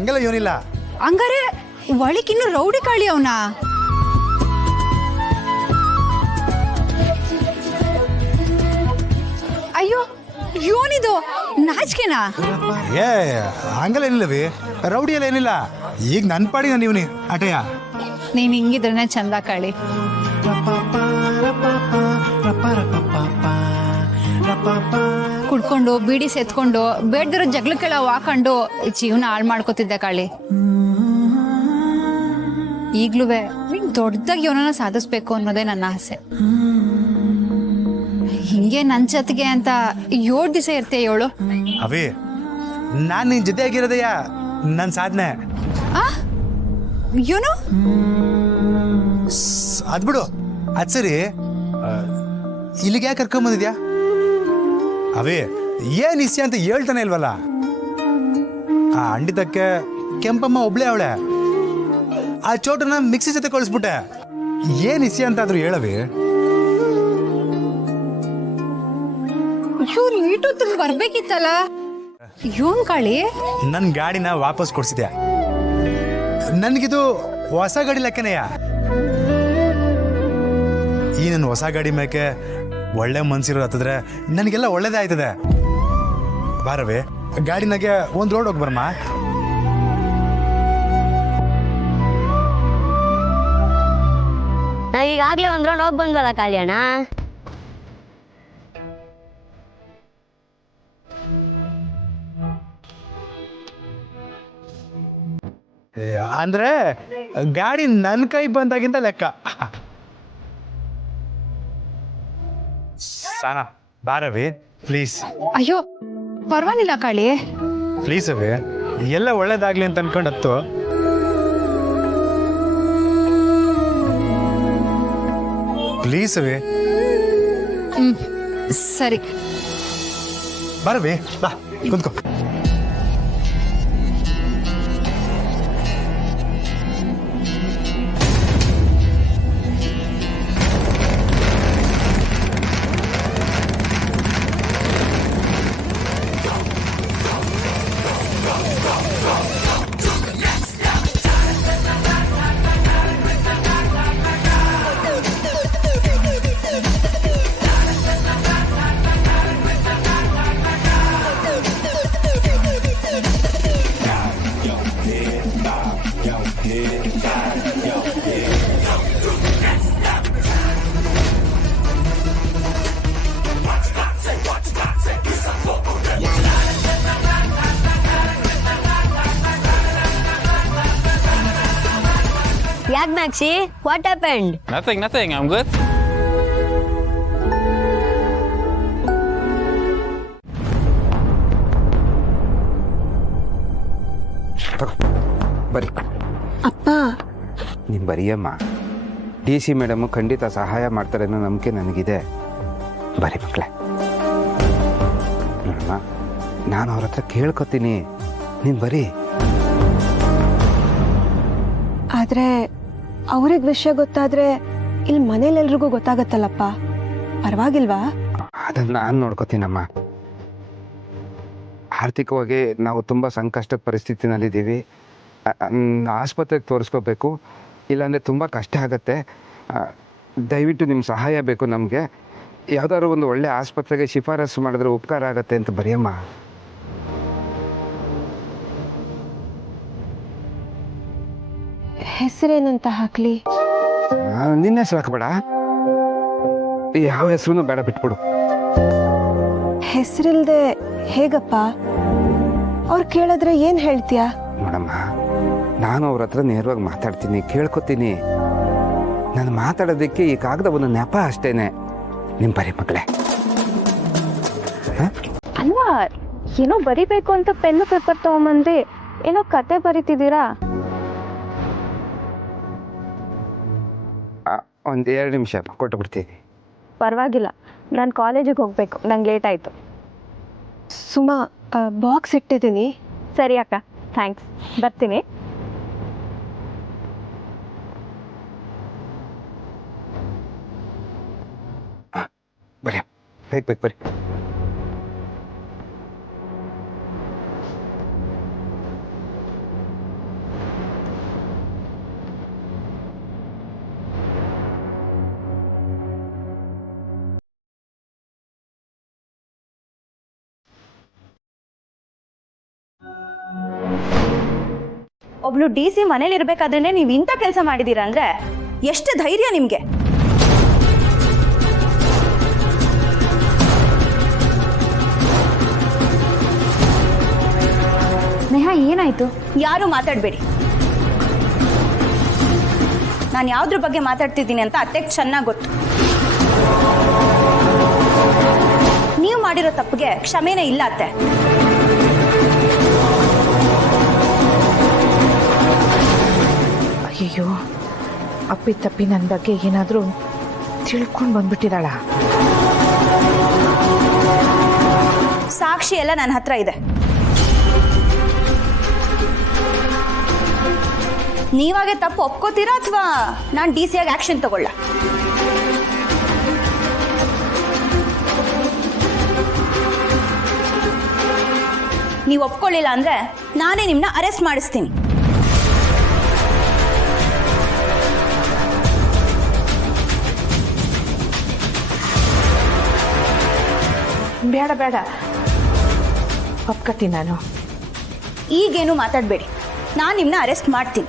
ಹಂಗೆಲ್ಲ ಏನಿಲ್ಲ. ಹಂಗಾರೆ ಒಳಗಿನ್ನು ರೌಡಿ ಕಾಳಿ ಅವನ. ಅಯ್ಯೋ ಯೋನಿದು ನಾಚಿಕೆನಾ? ಏ ಹಂಗೆಲ್ಲ ಏನಿಲ್ಲವಿ, ರೌಡಿ ಎಲ್ಲ ಏನಿಲ್ಲ. ಈಗ ನನ್ನ ಪಾಡಿ ನಾನು ಇವನಿ ಆಟಯ್ಯ. ನೀನ್ ಹಿಂಗಿದ್ರೆ ಚಂದ ಕಾಳಿ. ಕುಡ್ಕೊಂಡು ಬೀಡಿ ಸೆತ್ಕೊಂಡು ಬೇಡ್ದಿರೋ ಜಗ್ಲಕ್ಕೆಲ್ಲ ಹಾಕೊಂಡು ಜೀವನ ಹಾಳು ಮಾಡ್ಕೋತಿದ್ದೆ ಕಾಳಿ. ಈಗ್ಲೂ ದೊಡ್ಡದಾಗಿ ಇವನನ್ನ ಸಾಧಿಸ್ಬೇಕು ಅನ್ನೋದೇ ನನ್ನ ಆಸೆ. ಹಿಂಗೆ ನನ್ ಜೊತೆಗೆ ಅಂತ 7 ದಿವಸ ಇರ್ತೀಯ ಏಳು. ಅವೇ ನಾನು ನಿನ್ ಜೊತೆ ಆಗಿರೋದಯ್ಯ ನನ್ನ ಸಾಧನೆ. ಏನು ಅದ್ಬಿಡು, ಅದ್ ಸರಿ, ಇಲ್ಲಿಗೆ ಯಾಕೆ ಕರ್ಕೊಂಬಂದಿದ್ಯಾ? ಅವೇ ಏನ್ ಇಸ್ಯ ಅಂತ ಹೇಳ್ತಾನೆ ಇಲ್ವಲ್ಲ. ಆ ಅಂಡಿತಕ್ಕೆ ಕೆಂಪಮ್ಮ ಒಬ್ಳೆ ಅವಳೆ. ಆ ಚೋಟನ ಮಿಕ್ಸಿ ಜೊತೆ ಕಳಿಸ್ಬಿಟ್ಟೆ. ಏನ್ ಇಸ್ಯ ಅಂತ ಆದ್ರೂ ಹೇಳವಿ. ಇವ್ರು ಈಟೊತ್ತಿಗೆ ಬರ್ಬೇಕಿತ್ತಲ್ಲ. ಇವನ್ ಕಾಳಿ ನನ್ನ ಗಾಡಿನ ವಾಪಸ್ ಕೊಡ್ಸಿದ್ಯಾ. ನನ್ಗಿದು ಹೊಸ ಗಾಡಿ ಲೆಕ್ಕನೆಯ. ಈ ನನ್ನ ಹೊಸ ಗಾಡಿ ಮೇಕೆ ಒಳ್ಳೆ ಮನ್ಸಿರೋ ಹತ್ತಿದ್ರೆ ನನಗೆಲ್ಲ ಒಳ್ಳೇದೇ ಆಯ್ತದೆ. ಬಾರವೆ ಗಾಡಿನಾಗೆ ಒಂದು ರೋಡ್ ಹೋಗಿ ಬರಮ್ಮ. ಈಗಾಗ್ಲೇ ಒಂದ್ ರೌಂಡ್ ಹೋಗಿ ಬಂದ್ವಲ್ಲ ಕಲ್ಯಾಣ. ಅಂದ್ರೆ ಗಾಡಿ ನನ್ನ ಕೈ ಬಂದಾಗಿಂದ ಲೆಕ್ಕ. ಸಾನಾ ಬಾರವಿ ಪ್ಲೀಸ್. ಅಯ್ಯೋ ಪರವಾಗಿಲ್ಲ ಕಾಳಿ. ಪ್ಲೀಸ್ ಅವೇ, ಎಲ್ಲ ಒಳ್ಳೇದಾಗ್ಲಿ ಅಂತ ಅನ್ಕೊಂಡು ಹತ್ತು. ಪ್ಲೀಸ್ ಅವೇ. ಸರಿ ಬರವಿ, ಬಾ ಕುಂತ್ಕೋ. ಯಾಕೆ maxi, what happened? Nothing. I'm good. ಬರಿ ಅಪ್ಪ. ನೀನು ಬರಿಯಮ್ಮ. DC ಮೇಡಮು ಖಂಡಿತ ಸಹಾಯ ಮಾಡ್ತಾರೆ ಅನ್ನೋ ನಂಬಿಕೆ ನನಗಿದೆ. ಬರಿ ಮಕ್ಕಳೇ. ನೋಡಮ್ಮ, ನಾನು ಅವ್ರ ಹತ್ರ ಕೇಳ್ಕೊತೀನಿ, ನೀನು ಬರೀ. ಆದ್ರೆ ಅವ್ರಿಗೆ ವಿಷಯ ಗೊತ್ತಾದ್ರೆ ಇಲ್ಲಿ ಮನೇಲಿ ಎಲ್ರಿಗೂ ಗೊತ್ತಾಗತ್ತಲ್ಲಪ್ಪ, ಪರವಾಗಿಲ್ವಾ? ಅದನ್ನು ನಾನು ನೋಡ್ಕೋತೀನಮ್ಮ. ಆರ್ಥಿಕವಾಗಿ ನಾವು ತುಂಬ ಸಂಕಷ್ಟದ ಪರಿಸ್ಥಿತಿನಲ್ಲಿದ್ದೀವಿ. ಆಸ್ಪತ್ರೆಗೆ ತೋರಿಸ್ಕೋಬೇಕು, ಇಲ್ಲಾಂದರೆ ತುಂಬ ಕಷ್ಟ ಆಗುತ್ತೆ. ದಯವಿಟ್ಟು ನಿಮ್ಮ ಸಹಾಯ ಬೇಕು ನಮಗೆ. ಯಾವುದಾದ್ರು ಒಂದು ಒಳ್ಳೆ ಆಸ್ಪತ್ರೆಗೆ ಶಿಫಾರಸು ಮಾಡಿದ್ರೆ ಉಪಕಾರ ಆಗುತ್ತೆ ಅಂತ ಬರೆಯಮ್ಮ. ಹೆಸರೇನಂತ ಹಾಕ್ಲಿ? ನಿನ್ನ ಹೆಸರು ಹಾಕಬೇಡ, ಯಾವ ಹೆಸರು ಬೇಡ, ಬಿಟ್ಬಿಡು. ಹೆಸರಿಲ್ದೆ ಹೇಗಪ್ಪ? ಅವ್ರು ಕೇಳಿದ್ರೆ ಏನ್ ಹೇಳ್ತೀಯಾ? ನೋಡಮ್ಮ, ನಾನು ಅವ್ರ ಹತ್ರ ನೇರವಾಗಿ ಮಾತಾಡ್ತೀನಿ, ಕೇಳ್ಕೊತೀನಿ. ನಾನು ಮಾತಾಡೋದಕ್ಕೆ ಈ ಕಾಗದ ಒಂದು ನೆಪ ಅಷ್ಟೇನೆ. ನಿಮ್ಮ ಬರೀ ಮಕ್ಕಳೇ. ಅಲ್ವಾ, ಏನೋ ಬರಿಬೇಕು ಅಂತ ಪೆನ್ನು ಪೇಪರ್ ತಗೊಂಬಂದ್ರಿ, ಏನೋ ಕತೆ ಬರಿತಿದ್ದೀರಾ? ಒಂದು 2 ನಿಮಿಷ ಕೊಟ್ಟು ಬಿಡ್ತೀನಿ. ಪರವಾಗಿಲ್ಲ, ನಾನು ಕಾಲೇಜಿಗೆ ಹೋಗ್ಬೇಕು, ನಂಗೆ ಲೇಟ್ ಆಯಿತು. ಸುಮಾ, ಬಾಕ್ಸ್ ಇಟ್ಟಿದ್ದೀನಿ. ಸರಿ ಅಕ್ಕ, ಥ್ಯಾಂಕ್ಸ್. ಬರ್ತೀನಿ. ಬರೀ ಬೇಕು ಬರೀ. ಒಬ್ಳು DC ಮನೇಲಿ ಇರ್ಬೇಕಾದ್ರೆ ನೀವು ಇಂಥ ಕೆಲಸ ಮಾಡಿದೀರಾ ಅಂದ್ರೆ ಎಷ್ಟು ಧೈರ್ಯ ನಿಮ್ಗೆ? ನೇಹಾ ಏನಾಯ್ತು? ಯಾರು ಮಾತಾಡಬೇಡಿ. ನಾನು ಯಾವ್ದ್ರ ಬಗ್ಗೆ ಮಾತಾಡ್ತಿದ್ದೀನಿ ಅಂತ ಅತ್ತೆಗೆ ಚೆನ್ನಾಗಿ ಗೊತ್ತು. ನೀವು ಮಾಡಿರೋ ತಪ್ಪಿಗೆ ಕ್ಷಮೆನೇ ಇಲ್ಲ ಅತ್ತೆ. ಅಯ್ಯೋ, ಅಪ್ಪಿ ತಪ್ಪಿ ನನ್ನ ಬಗ್ಗೆ ಏನಾದರೂ ತಿಳ್ಕೊಂಡು ಬಂದ್ಬಿಟ್ಟಿದ್ದಾಳ. ಸಾಕ್ಷಿ ಎಲ್ಲ ನನ್ನ ಹತ್ರ ಇದೆ. ನೀವಾಗೆ ತಪ್ಪು ಒಪ್ಕೋತೀರಾ ಅಥವಾ ನಾನು DC ಆಗಿ ಆಕ್ಷನ್ ತಗೊಳ್ಳ? ನೀವು ಒಪ್ಕೊಳ್ಳಿಲ್ಲ ಅಂದ್ರೆ ನಾನೇ ನಿಮ್ಮನ್ನ ಅರೆಸ್ಟ್ ಮಾಡಿಸ್ತೀನಿ. ಬೇಡ ಬೇಡ, ಒಪ್ಕತ್ತೀನಿ ನಾನು. ಈಗೇನು ಮಾತಾಡಬೇಡಿ, ನಾನು ನಿಮ್ಮನ್ನ ಅರೆಸ್ಟ್ ಮಾಡ್ತೀನಿ.